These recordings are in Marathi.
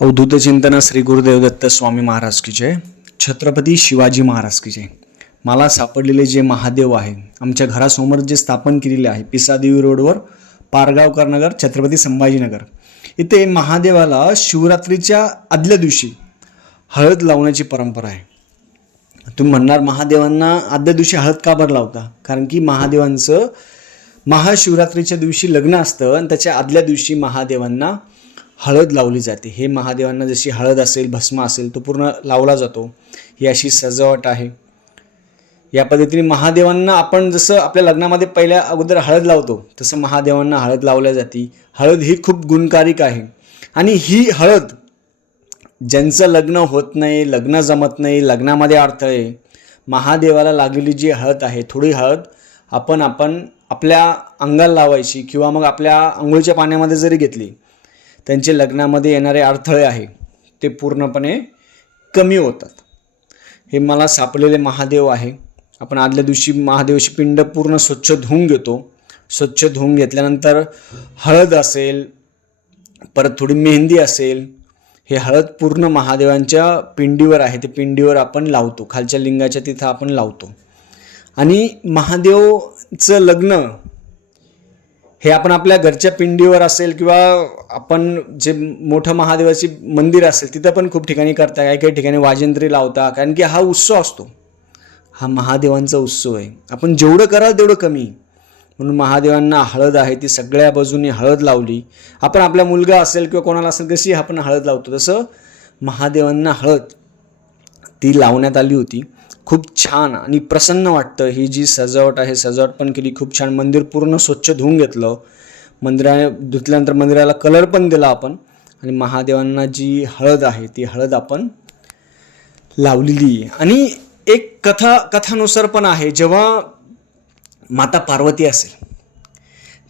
अवधूत चिंतन श्री गुरुदेव दत्त स्वामी महाराज की जय. छत्रपती शिवाजी महाराज की जय. मला सापडलेले जे महादेव आहे आमच्या घरासमोर जे स्थापन केलेले आहे पिसादेवी रोडवर पारगावकर नगर छत्रपती संभाजीनगर इथे महादेवाला शिवरात्रीच्या आदल्या दिवशी हळद लावण्याची परंपरा आहे. तुम्ही म्हणणार महादेवांना आदल्या दिवशी हळद का बरं लावता? कारण की महादेवांचं महाशिवरात्रीच्या दिवशी लग्न असतं आणि त्याच्या आदल्या दिवशी महादेवांना हळद लावली जाते. हे महादेवांना जशी हळद असेल भस्म असेल तो पूर्ण लावला जातो. ही अशी सजावट आहे. या पद्धतीने महादेवांना आपण जसं आपल्या लग्नामध्ये पहिल्या अगोदर हळद लावतो तसं महादेवांना हळद लावल्या जाते. हळद ही खूप गुणकारिक आहे आणि ही हळद ज्यांचं लग्न होत नाही, लग्न जमत नाही, लग्नामध्ये अडथळे, महादेवाला लागलेली जी हळद आहे थोडी हळद आपण आपल्या अंगाला लावायची किंवा मग आपल्या अंघोळीच्या पाण्यामध्ये जरी घेतली त्यांचे लग्नामध्ये येणारे अडथळे आहे ते पूर्णपणे कमी होतात. हे मला सापडलेले महादेव आहे. आपण आदल्या दिवशी महादेवाची पिंड पूर्ण स्वच्छ धुवून घेतो. स्वच्छ धुवून घेतल्यानंतर हळद असेल, परत थोडी मेहंदी असेल, हे हळद पूर्ण महादेवांच्या पिंडीवर आहे ते पिंडीवर आपण लावतो. खालच्या लिंगाच्या तिथं आपण लावतो. आणि महादेवचं लग्न हे आपण आपल्या घरच्या पिंडीवर असेल किंवा आपण जे मोठं महादेवाची मंदिर असेल तिथं पण खूप ठिकाणी करता. काही ठिकाणी वाजंत्री लावता. कारण की हा उत्सव असतो, हा महादेवांचा उत्सव आहे. आपण जेवढं कराल तेवढं कमी. म्हणून महादेवांना हळद आहे ती सगळ्या बाजूनी हळद लावली. आपण आपला मुलगा असेल किंवा कोणाला असेल कशी आपण हळद लावतो तसं महादेवांना हळद ती लावण्यात आली होती. खूप छान आणि प्रसन्न वाटतं. ही जी सजावट आहे सजावट पण केली खूप छान. मंदिर पूर्ण स्वच्छ धुवून घेतलं. धुतल्यानंतर मंदिराला कलर पण दिला आपण. आणि महादेवांना जी हळद आहे ती हळद आपण लावलेली आहे. आणि एक कथानुसार पण आहे, जेव्हा माता पार्वती असेल,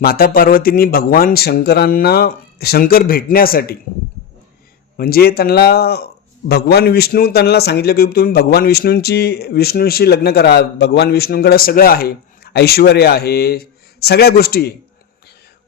माता पार्वतींनी भगवान शंकर भेटण्यासाठी म्हणजे त्यांना भगवान विष्णू त्यांना सांगितलं की तुम्ही भगवान विष्णूंशी लग्न करा. भगवान विष्णूंकडे सगळं आहे, ऐश्वर्य आहे, सगळ्या गोष्टी.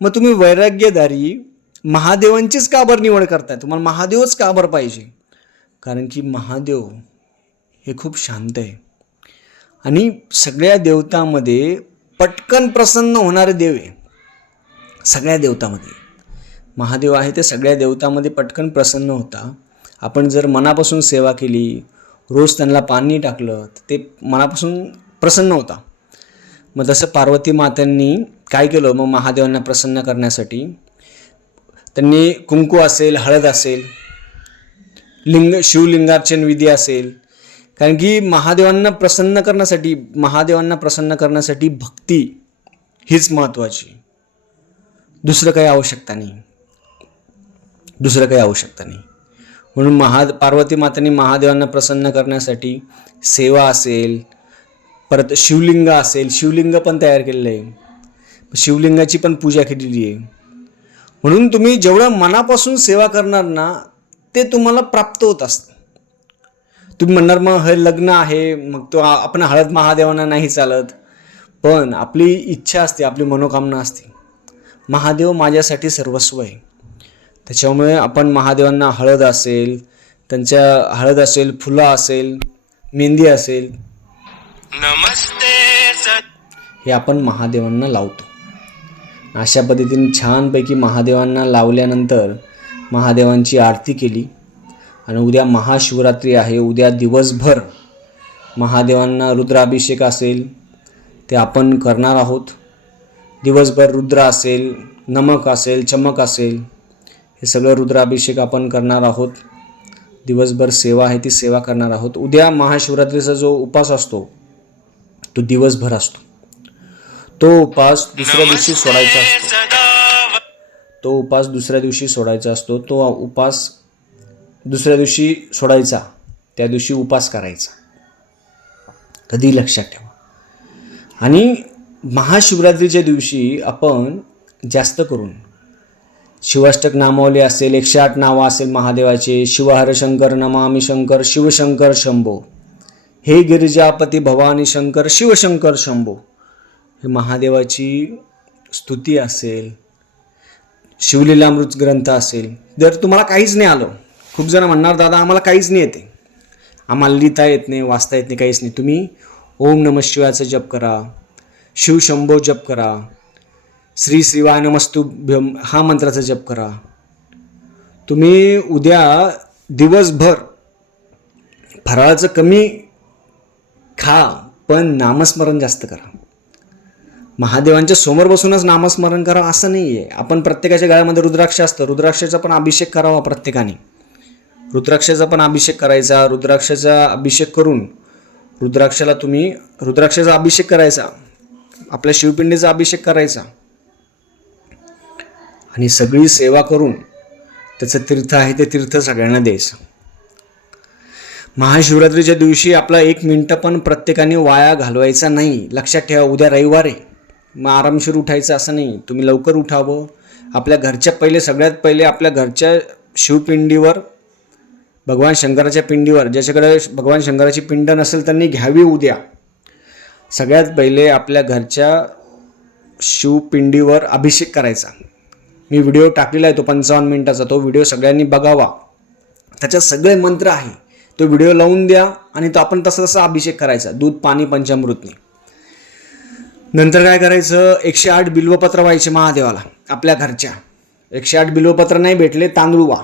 मग तुम्ही वैराग्यधारी महादेवांचीच का बरं निवड करताय? तुम्हाला महादेवच का बरं पाहिजे? कारण की महादेव हे खूप शांत आहे आणि सगळ्या देवतांमध्ये पटकन प्रसन्न होणारे देव आहे. सगळ्या देवतांमध्ये महादेव आहे ते सगळ्या देवतांमध्ये पटकन प्रसन्न होता. आपण जर मनापासून सेवा केली, रोज त्यांना पाणी टाकलं तर ते मनापासून प्रसन्न होता. मग तसं पार्वती मातांनी काय केलं, मग महादेवांना प्रसन्न करण्यासाठी त्यांनी कुंकू असेल, हळद असेल, शिवलिंगार्चन विधी असेल. कारण की महादेवांना प्रसन्न करण्यासाठी भक्ती हीच महत्त्वाची. दुसरं काही आवश्यकता नाही. म्हणून पार्वती मातांनी महादेवांना प्रसन्न करण्यासाठी सेवा असेल, परत शिवलिंग असेल, शिवलिंग पण तयार केलेलं आहे, शिवलिंगाची पण पूजा केलेली आहे. म्हणून तुम्ही जेवढं मनापासून सेवा करणार ना ते तुम्हाला प्राप्त होत असतं. तुम्ही म्हणणार मग हे लग्न आहे मग तो आपण हळद महादेवांना नाही चालत. पण आपली इच्छा असते, आपली मनोकामना असते, महादेव माझ्यासाठी सर्वस्व आहे. त्याच्यामुळे आपण महादेवांना हळद असेल, फुलं असेल, मेहंदी असेल, हे आपण महादेवांना लावतो. अशा पद्धतीने छानपैकी महादेवांना लावल्यानंतर महादेवांची आरती केली. आणि उद्या महाशिवरात्री आहे. उद्या दिवसभर महादेवांना रुद्राभिषेक असेल ते आपण करणार आहोत. दिवसभर रुद्र असेल, नमक असेल, चमक असेल, हे सगळं रुद्राभिषेक आपण करणार आहोत. दिवसभर सेवा आहे ती सेवा करणार आहोत. उद्या महाशिवरात्रीचा जो उपास असतो तो दिवसभर असतो. तो उपास दुसऱ्या दिवशी सोडायचा. त्या दिवशी उपास करायचा. कधी लक्षात ठेवा. आणि महाशिवरात्रीच्या दिवशी आपण जास्त करून शिवाष्टक नामावली असेल, 108 नावं असेल महादेवाचे, शिवहर शंकर नमामि शंकर, शिवशंकर शंभो, हे गिरिजापती भवानी शंकर, शिवशंकर शंभो, हे महादेवाची स्तुती असेल, शिवलीलामृत ग्रंथ असेल. जर तुम्हाला काहीच नाही आलं खूप जण म्हणणार दादा आम्हाला काहीच नाही येते, आम्हाला लिहिता येत नाही, वाचता येत नाही, काहीच नाही. तुम्ही ओम नमः शिवायचा जप करा, शिव शंभो जप करा, श्री श्रीवाय नमस्तुभ्यम हा मंत्राचा जप करा. तुम्ही उद्या दिवसभर फराळाचं कमी खा, पण नामस्मरण जास्त करा. महादेवांच्या समोर बसूनच नामस्मरण करा असं नाही आहे. आपण प्रत्येकाच्या गळ्यामध्ये रुद्राक्ष असतं, रुद्राक्षाचा पण अभिषेक करावा प्रत्येकाने. रुद्राक्षाचा पण अभिषेक करायचा. रुद्राक्षाचा अभिषेक करून रुद्राक्षाचा अभिषेक करायचा, आपल्या शिवपिंडीचा अभिषेक करायचा आणि सगळी सेवा करून त्याचं तीर्थ आहे ते तीर्थ सगळ्यांना द्यायचं. महाशिवरात्रीच्या दिवशी आपला 1 मिनिट पण प्रत्येकाने वाया घालवायचा नाही. लक्षात ठेवा, उद्या रविवार आहे, मग आरामशीर उठायचं असं नाही. तुम्ही लवकर उठावं. आपल्या घरच्या सगळ्यात पहिले आपल्या घरच्या शिवपिंडीवर, भगवान शंकराच्या पिंडीवर, ज्याच्याकडे भगवान शंकराची पिंड नसेल त्यांनी घ्यावी. उद्या सगळ्यात पहिले आपल्या घरच्या शिवपिंडीवर अभिषेक करायचा. मी व्हिडिओ टाकलेला आहे तो 55 मिनिटाचा, तो व्हिडिओ सगळ्यांनी बघावा. त्याच्यात सगळे मंत्र आहे, तो व्हिडिओ लावून द्या आणि तो आपण तसा अभिषेक करायचा दूध पाणी पंचामृतने. नंतर काय करायचं, 108 बिल्वपत्र व्हायचे महादेवाला आपल्या घरच्या. 108 बिल्वपत्र नाही भेटले, तांदूळ वा,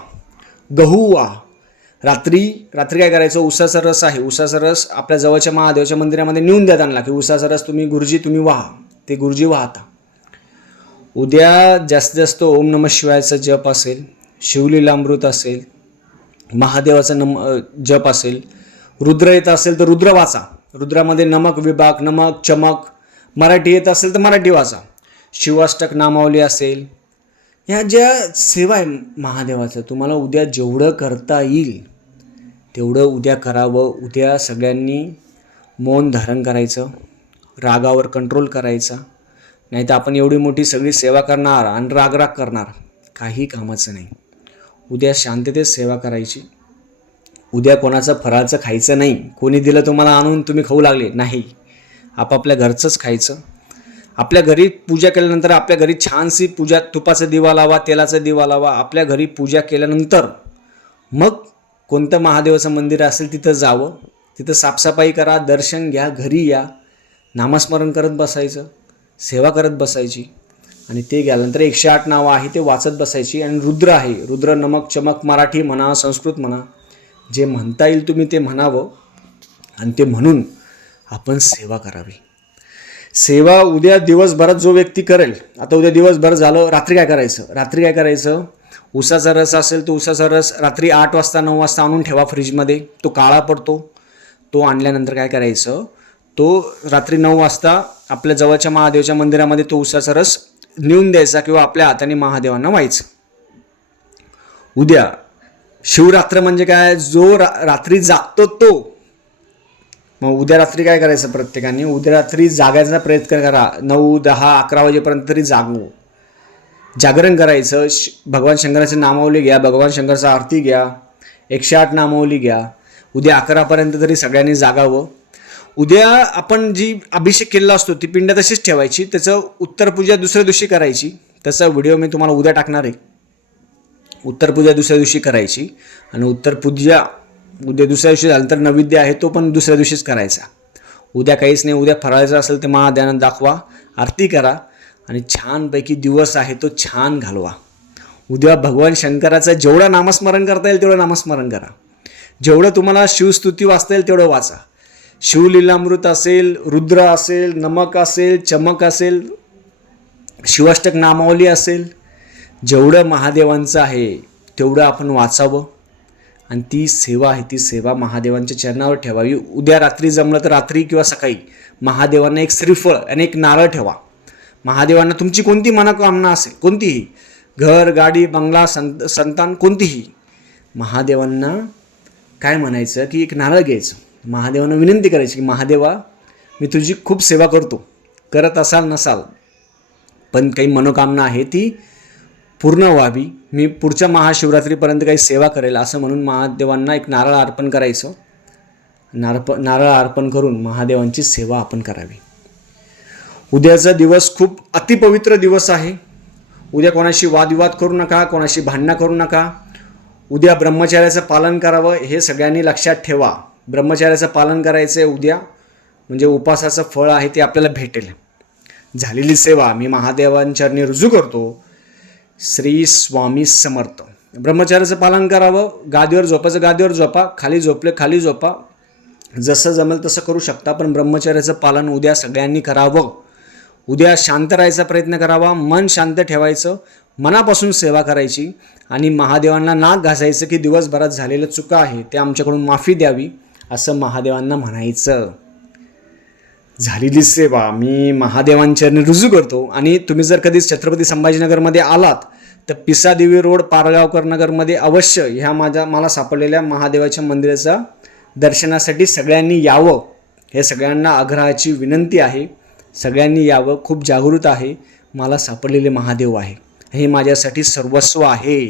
गहू वा. रात्री काय करायचं, उसाचा रस आहे, उसाचा रस आपल्या जवळच्या महादेवाच्या मंदिरामध्ये नेऊन द्या त्यांना, की उसाचा रस तुम्ही वाहा. ते गुरुजी वाहता. उद्या जास्तीत जास्त ओम नमः शिवायचा जप असेल, शिवलीलामृत असेल, महादेवाचा जप असेल, रुद्र येत असेल तर रुद्र वाचा. रुद्रामध्ये नमक विभाग, नमक, चमक, मराठी येत असेल तर मराठी वाचा. शिवाष्टक नामावली असेल, ह्या ज्या सेवा आहे महादेवाचं, तुम्हाला उद्या जेवढं करता येईल तेवढं उद्या करावं. उद्या सगळ्यांनी मौन धारण करायचं, रागावर कंट्रोल करायचा. नाही तर आपण एवढी मोठी सगळी सेवा करणार आणि राग करणार, काही कामाचं नाही. उद्या शांततेत सेवा करायची. उद्या कोणाचं फराळाचं खायचं नाही. कोणी दिलं तुम्हाला आणून तुम्ही खाऊ लागले नाही, आपापल्या घरचंच खायचं. आपल्या घरी पूजा केल्यानंतर आपल्या घरी छानशी पूजा, तुपाचा दिवा लावा, तेलाचा दिवा लावा. आपल्या घरी पूजा केल्यानंतर मग कोणतं महादेवाचं मंदिर असेल तिथं जावं, तिथं साफसफाई करा, दर्शन घ्या, घरी या, नामस्मरण करत बसायचं, सेवा करत बसायची. आणि ते गेल्यानंतर 108 नावं आहे ते वाचत बसायची. आणि रुद्र आहे, रुद्र नमक चमक मराठी म्हणा, संस्कृत म्हणा, जे म्हणता येईल तुम्ही ते म्हणावं आणि ते म्हणून आपण सेवा करावी. सेवा उद्या दिवसभरात जो व्यक्ती करेल, आता उद्या दिवसभर झालं, रात्री काय करायचं, उसाचा रस असेल तो उसाचा रस रात्री 8 वाजता 9 वाजता आणून ठेवा फ्रीजमध्ये. तो काळा पडतो. तो आणल्यानंतर काय करायचं, तो रात्री 9 वाजता आपल्या जवळच्या महादेवाच्या मंदिरामध्ये तो उसाचा रस नेऊन द्यायचा किंवा आपल्या हाताने महादेवांना व्हायचं. उद्या शिवरात्र म्हणजे काय, जो रात्री जागतो तो. मग उद्या रात्री काय करायचं, प्रत्येकाने उद्या रात्री जागायचा प्रयत्न करा. 9, 10, 11 वाजेपर्यंत तरी जागरण करायचं. भगवान शंकराचे नामावली घ्या, भगवान शंकराचा आरती घ्या, 108 नामावली घ्या. उद्या 11पर्यंत तरी सगळ्यांनी जागावं. उद्या आपण जी अभिषेक केलेला असतो ती पिंड तशीच ठेवायची. त्याचं उत्तरपूजा दुसऱ्या दिवशी करायची. त्याचा व्हिडिओ मी तुम्हाला उद्या टाकणार आहे. उत्तरपूजा दुसऱ्या दिवशी करायची आणि उत्तरपूजा उद्या दुसऱ्या दिवशी झालं तर नैवेद्य आहे तो पण दुसऱ्या दिवशीच करायचा. उद्या काहीच नाही. उद्या फराळायचं असेल तर महादेवांना दाखवा, आरती करा आणि छानपैकी दिवस आहे तो छान घालवा. उद्या भगवान शंकराचं जेवढं नामस्मरण करता येईल तेवढं नामस्मरण करा. जेवढं तुम्हाला शिवस्तुती वाचता येईल तेवढं वाचा. शिवलीलामृत असेल, रुद्र असेल, नमक असेल, चमक असेल, शिवाष्टक नामावली असेल, जेवढं महादेवांचं आहे तेवढं आपण वाचावं आणि ती सेवा आहे ती सेवा महादेवांच्या चरणावर ठेवावी. उद्या रात्री जमलं तर रात्री किंवा सकाळी महादेवांना एक श्रीफळ आणि एक नारळ ठेवा. महादेवांना तुमची कोणती मनोकामना असेल, कोणतीही, घर, गाडी, बंगला, संतान, कोणतीही, महादेवांना काय म्हणायचं की एक नारळ घ्यायचं, महादेवांना विनंती करायची की महादेवा मी तुझी खूप सेवा करत असाल नसाल पण काही मनोकामना आहे ती पूर्ण व्हावी, मी पुढच्या महाशिवरात्रीपर्यंत काही सेवा करेल असं म्हणून महादेवांना एक नारळ अर्पण करायचं. नारळ अर्पण करून महादेवांची सेवा आपण करावी. उद्याचा दिवस खूप अतिपवित्र दिवस आहे. उद्या कोणाशी वादविवाद करू नका, कोणाशी भांडणं करू नका. उद्या ब्रह्मचर्याचं पालन करावं हे सगळ्यांनी लक्षात ठेवा. ब्रह्मचर्याचं पालन करायचं आहे उद्या, म्हणजे उपासाचं फळ आहे ते आपल्याला भेटेल. झालेली सेवा मी महादेवांचरणी रुजू करतो. श्री स्वामी समर्थ. ब्रह्मचर्याचं पालन करावं. गादीवर झोपायचं गादीवर झोपा, खाली झोपले खाली झोपा, जसं जमेल तसं करू शकता, पण ब्रह्मचर्याचं पालन उद्या सगळ्यांनी करावं. उद्या शांत राहायचा प्रयत्न करावा, मन शांत ठेवायचं, मनापासून सेवा करायची आणि महादेवांना नाक घासायचं की दिवसभरात झालेलं चुका आहे ते आमच्याकडून माफी द्यावी असं महादेवांना म्हणायचं. झालेली सेवा मी महादेवांचरणी रुजू करतो. आणि तुम्ही जर कधी छत्रपती संभाजीनगरमध्ये आलात तर पिसादेवी रोड पारगावकर नगरमध्ये अवश्य ह्या मला सापडलेल्या महादेवाच्या मंदिराचा दर्शनासाठी सगळ्यांनी यावं. हे सगळ्यांना आग्रहाची विनंती आहे. सगळ्यांनी यावं. खूप जागृत आहे. मला सापडलेले महादेव आहे, हे माझ्यासाठी सर्वस्व आहे.